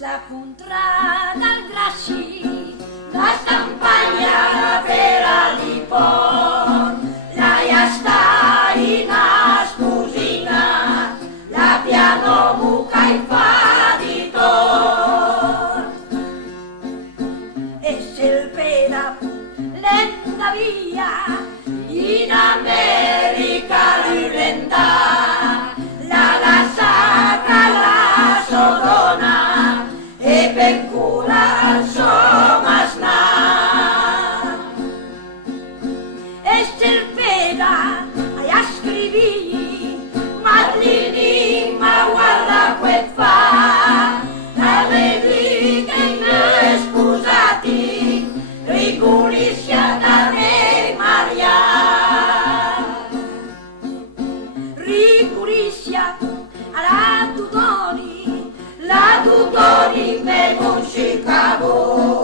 la contrada al Grasci, la campagna vera di por, la sta in sposina, la piano buca in faditor. E se il pera lenta via, in America rilenta, la lascia la sodona e per cura insomma sna. E se il pera a scrivi, Madlini ma guarda quel fa, la vedi che ne scusati, ripuliscia da me Maria. Ripuliscia la Tudori per un Chicago.